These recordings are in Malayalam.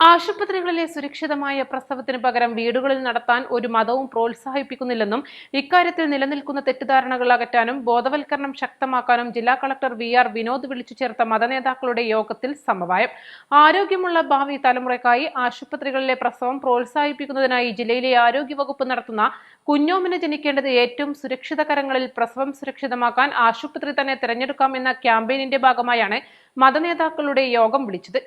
ആശുപത്രികളിലെ സുരക്ഷിതമായ പ്രസവത്തിന് പകരം വീടുകളിൽ നടത്താൻ ഒരു മതവും പ്രോത്സാഹിപ്പിക്കുന്നില്ലെന്നും ഇക്കാര്യത്തിൽ നിലനിൽക്കുന്ന തെറ്റിദ്ധാരണകൾ അകറ്റാനും ബോധവൽക്കരണം ശക്തമാക്കാനും ജില്ലാ കളക്ടർ വി ആർ വിനോദ് വിളിച്ചു ചേർത്ത മതനേതാക്കളുടെ യോഗത്തിൽ സമവായം. ആരോഗ്യമുള്ള ഭാവി തലമുറയ്ക്കായി ആശുപത്രികളിലെ പ്രസവം പ്രോത്സാഹിപ്പിക്കുന്നതിനായി ജില്ലയിലെ ആരോഗ്യവകുപ്പ് നടത്തുന്ന കുഞ്ഞോമിന് ജനിക്കേണ്ടത് ഏറ്റവും സുരക്ഷിതകരങ്ങളിൽ പ്രസവം സുരക്ഷിതമാക്കാൻ ആശുപത്രി തന്നെ തിരഞ്ഞെടുക്കാമെന്ന ക്യാമ്പയിനിന്റെ ഭാഗമായാണ് മതനേതാക്കളുടെ യോഗം വിളിച്ചത്.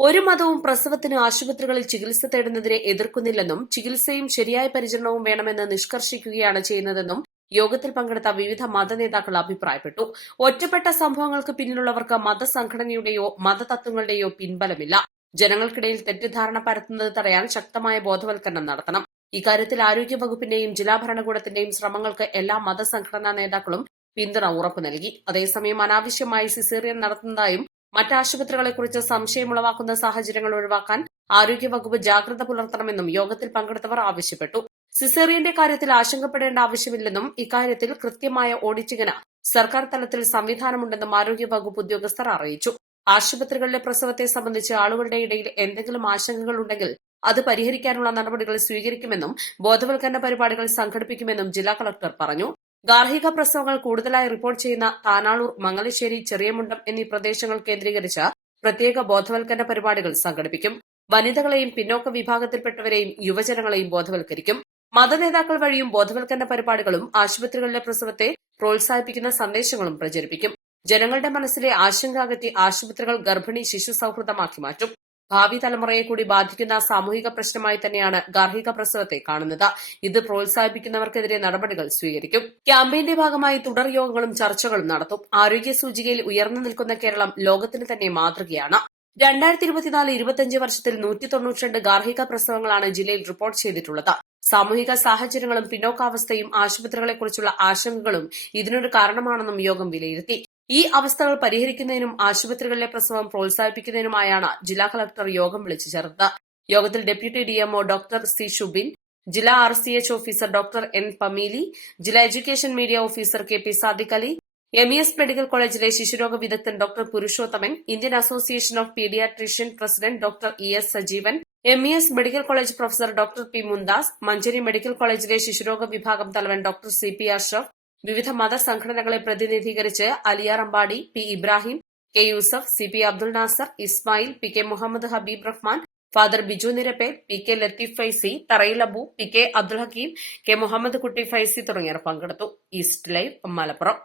ഒരു മതവും പ്രസവത്തിന് ആശുപത്രികളിൽ ചികിത്സ തേടുന്നതിനെ എതിർക്കുന്നില്ലെന്നും ചികിത്സയും ശരിയായ പരിചരണവും വേണമെന്ന് നിഷ്കർഷിക്കുകയാണ് ചെയ്യുന്നതെന്നും യോഗത്തിൽ പങ്കെടുത്ത വിവിധ മതനേതാക്കൾ അഭിപ്രായപ്പെട്ടു. ഒറ്റപ്പെട്ട സംഭവങ്ങൾക്ക് പിന്നിലുള്ളവർക്ക് മതസംഘടനയുടെയോ മതതത്വങ്ങളുടെയോ പിൻബലമില്ല. ജനങ്ങൾക്കിടയിൽ തെറ്റിദ്ധാരണ പരത്തുന്നത് തടയാൻ ശക്തമായ ബോധവൽക്കരണം നടത്തണം. ഇക്കാര്യത്തിൽ ആരോഗ്യവകുപ്പിന്റെയും ജില്ലാ ഭരണകൂടത്തിന്റെയും ശ്രമങ്ങൾക്ക് എല്ലാ മതസംഘടനാ നേതാക്കളും പിന്തുണ ഉറപ്പു നൽകി. അതേസമയം അനാവശ്യമായി സിസേറിയൻ നടത്തുന്നതായും മറ്റാശുപത്രികളെക്കുറിച്ച് സംശയമുളവാക്കുന്ന സാഹചര്യങ്ങൾ ഒഴിവാക്കാൻ ആരോഗ്യവകുപ്പ് ജാഗ്രത പുലർത്തണമെന്നും യോഗത്തിൽ പങ്കെടുത്തവർ ആവശ്യപ്പെട്ടു. സിസേറിയന്റെ കാര്യത്തിൽ ആശങ്കപ്പെടേണ്ട ആവശ്യമില്ലെന്നും ഇക്കാര്യത്തിൽ കൃത്യമായ ഓഡിറ്റിങ്ങിന് സർക്കാർ തലത്തിൽ സംവിധാനമുണ്ടെന്നും ആരോഗ്യവകുപ്പ് ഉദ്യോഗസ്ഥർ അറിയിച്ചു. ആശുപത്രികളിലെ പ്രസവത്തെ സംബന്ധിച്ച് ആളുകളുടെ ഇടയിൽ എന്തെങ്കിലും ആശങ്കകൾ ഉണ്ടെങ്കിൽ അത് പരിഹരിക്കാനുള്ള നടപടികൾ സ്വീകരിക്കുമെന്നും ബോധവൽക്കരണ പരിപാടികൾ സംഘടിപ്പിക്കുമെന്നും ജില്ലാ കളക്ടർ പറഞ്ഞു. ഗാർഹിക പ്രസവങ്ങൾ കൂടുതലായി റിപ്പോർട്ട് ചെയ്യുന്ന താനാളൂർ മംഗലശ്ശേരി ചെറിയമുണ്ടം എന്നീ പ്രദേശങ്ങൾ കേന്ദ്രീകരിച്ച് പ്രത്യേക ബോധവൽക്കരണ പരിപാടികൾ സംഘടിപ്പിക്കും. വനിതകളെയും പിന്നോക്ക വിഭാഗത്തിൽപ്പെട്ടവരെയും യുവജനങ്ങളെയും ബോധവൽക്കരിക്കും. മതനേതാക്കൾ വഴിയും ബോധവൽക്കരണ പരിപാടികളും ആശുപത്രികളിലെ പ്രസവത്തെ പ്രോത്സാഹിപ്പിക്കുന്ന സന്ദേശങ്ങളും പ്രചരിപ്പിക്കും. ജനങ്ങളുടെ മനസ്സിലെ ആശങ്ക അകറ്റി ആശുപത്രികൾ ഗർഭിണി ശിശു സൌഹൃദമാക്കി മാറ്റും. ഭാവി തലമുറയെ കൂടി ബാധിക്കുന്ന സാമൂഹിക പ്രശ്നമായി തന്നെയാണ് ഗാർഹിക പ്രസവത്തെ കാണുന്നത്. ഇത് പ്രോത്സാഹിപ്പിക്കുന്നവർക്കെതിരെ നടപടികൾ സ്വീകരിക്കും. ക്യാമ്പയിന്റെ ഭാഗമായി തുടർ യോഗങ്ങളും ചർച്ചകളും നടത്തും. ആരോഗ്യ സൂചികയിൽ ഉയർന്നു നിൽക്കുന്ന കേരളം ലോകത്തിന് തന്നെ മാതൃകയാണ്. രണ്ടായിരത്തി ഇരുപത്തിനാല് ഇരുപത്തിയഞ്ച് വർഷത്തിൽ നൂറ്റി തൊണ്ണൂറ്റിരണ്ട് ഗാർഹിക പ്രസവങ്ങളാണ് ജില്ലയിൽ റിപ്പോർട്ട് ചെയ്തിട്ടുള്ളത്. സാമൂഹിക സാഹചര്യങ്ങളും പിന്നോക്കാവസ്ഥയും ആശുപത്രികളെക്കുറിച്ചുള്ള ആശങ്കകളും ഇതിനൊരു കാരണമാണെന്നും യോഗം വിലയിരുത്തി. ഈ അവസ്ഥകൾ പരിഹരിക്കുന്നതിനും ആശുപത്രികളിലെ പ്രസവം പ്രോത്സാഹിപ്പിക്കുന്നതിനുമായാണ് ജില്ലാ കളക്ടർ യോഗം വിളിച്ചു ചേർത്തത് യോഗത്തിൽ deputy DMO doctor C Shubin ജില്ലാ R C H officer doctor N Pamili ജില്ലാ education media officer K P Sadiq Ali M E S medical കോളേജിലെ ശിശുരോഗ വിദഗ്ധൻ doctor Purushothaman Indian association of paediatrician president doctor E S Sajeevan M E S medical college professor doctor P Mumtaz Manjeri medical കോളേജിലെ ശിശുരോഗ വിഭാഗം തലവൻ ഡോക്ടർ സി പി അഷ്റഫ് വിവിധ മതസംഘടനകളെ പ്രതിനിധീകരിച്ച് Aliyar Ambadi P Ibrahim K Yusuf C P Abdul Nasar Ismail P K Muhammad Habeeb Rahman father Biju Nirappel P K Latheef Faizy Tharayil Abu P K Abdul Hakeem K Muhammad Kutty Faizy തുടങ്ങിയവർ പങ്കെടുത്തു. East live Malappuram.